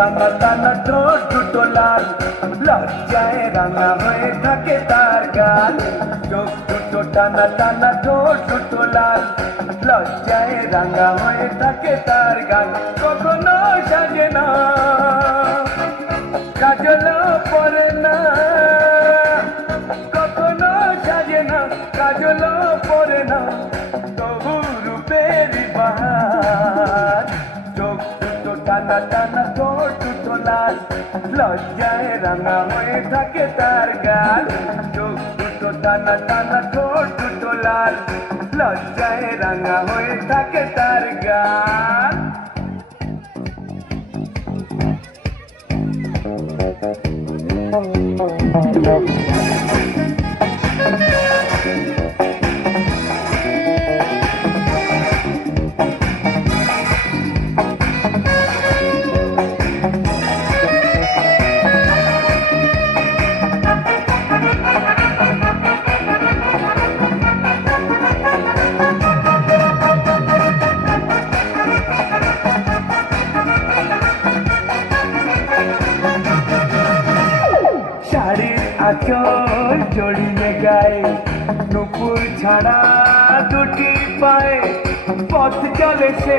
টানা টানা ঠোঁট দুটো লাল, লজ্জায় রাঙা হয়ে থাকে তার গাল। চোখ দুটো টানা টানা ঠোঁট দুটো লাল, লজ্জায় রাঙা হয়ে থাকে তার গাল। কখনো সাজে না, কাজলও পরে না, কখনো সাজে না, কাজলও পরে না, তবু রূপের বাহার। চোখ দুটো টানা টানা ঠোঁট দুটো লাল, লজ্জায় রাঙা হয়ে থাকে তার গাল। চোখ দুটো টানা টানা ঠোঁট দুটো লাল, লজ্জায় রাঙা হয়ে থাকে তার গাল। শাড়ির আঁচল জড়িয়ে গায়ে, নুপুর ছাড়া দুটি পায়ে, পথ চলে সে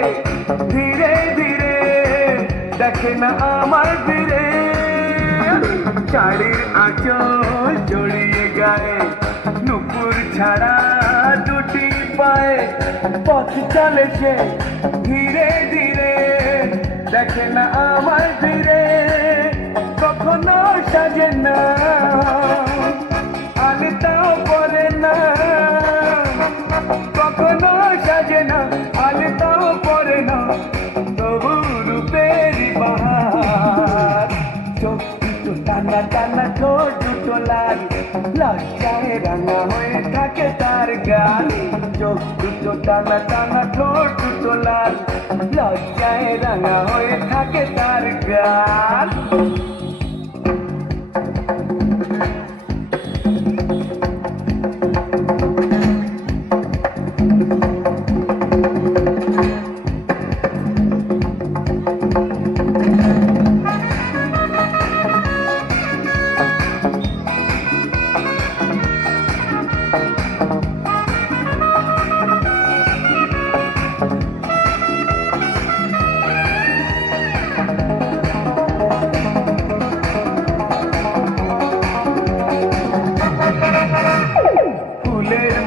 ধীরে ধীরে, দেখে না আমার ফিরে। শাড়ির আঁচল জড়িয়ে গায়ে, নুপুর ছাড়া দুটি পায়ে, পথ চলে সে ধীরে ধীরে, দেখে না আমার ফিরে। কখনো সাজে না, আলতাও পরে না, কখনো সাজে না, আলতাও পরে না, তবু রূপের বাহার। চোখ দুটো টানা টানা ঠোঁট দুটো লাল, লজ্জায় রাঙা হয়ে থাকে তার গাল। চোখ দুটো টানা টানা ঠোঁট দুটো লাল, লজ্জায় রাঙা হয়ে থাকে তার গাল।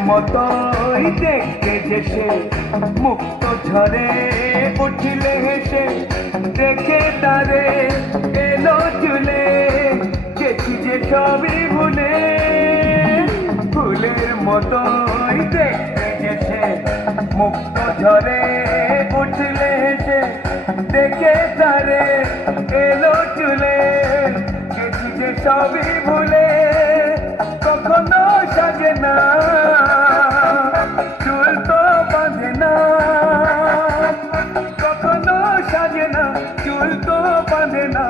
মতোই দেখতে যে সে, মুক্ত ঝরে উঠিলে হেসে, দেখে তারে এলো চুলে, গেছি যে সবই ভুলে। ফুলের মতোই দেখতে যে সে, মুক্ত ঝরে উঠিলে হেসে, দেখে তারে এলো চুলে, গেছি যে সবই ভুলে। কখনো সাজে না, চুল তো বাঁধে না, কখনো সাজে না, চুল তো বাঁধে না,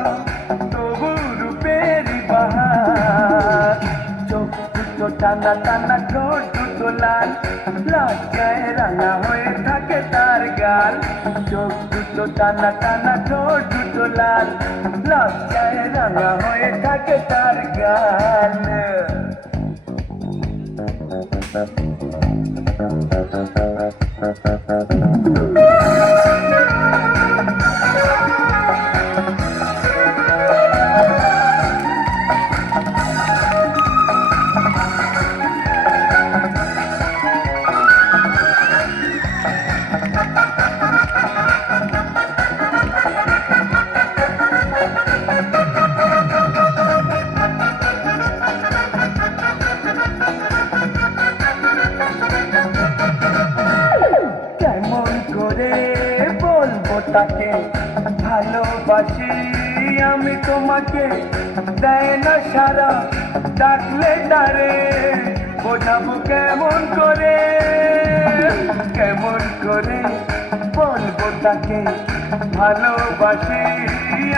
তবু রূপের বাহার। চোখ দুটো টানা টানা ঠোঁট দুটো লাল, লজ্জায় রাঙা হয়ে থাকে তার গাল। চোখ দুটো টানা টানা ঠোঁট দুটো লাল, লজ্জায় রাঙা হয়ে থাকে তার গাল। তাকে ভালোবাসি আমি তোমাকে, দেয় না সারা, ডাকলে তারে বোঝাবো কেমন করে, কেমন করে বলবো তাকে ভালোবাসি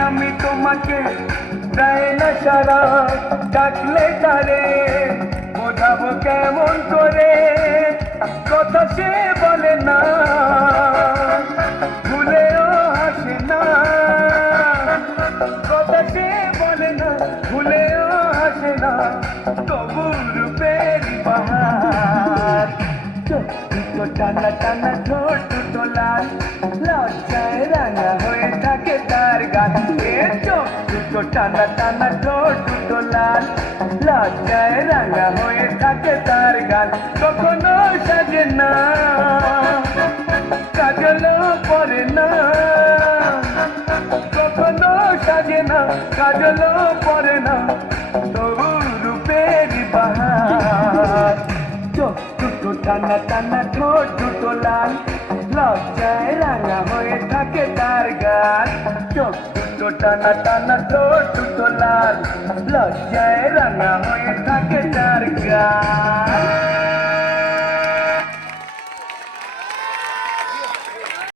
আমি তোমাকে, দেয় না সারা, ডাকলে তারে বোঝাবো কেমন করে। কথা সে বলে না, ভুলেও হাসে না, টানা টানা ঠোঁট দুটো লাল লজ্জায় রাঙা হয়ে থাকে তার গাল এ চোখ দুটো টানা টানা ঠোঁট দুটো লাল লজ্জায় রাঙা হয়ে থাকে তার গাল কখনো সাজে না কাজলও পরে না কখনো সাজে না কাজলও পরে না তবু রূপের বাহার চোখ দুটো টানা টানা ঠোঁট দুটো লাল লজ্জায় রাঙা হয়ে থাকে তার গাল চোখ দুটো টানা টানা ঠোঁট দুটো লাল লজ্জায় রাঙা হয়ে থাকে তার গাল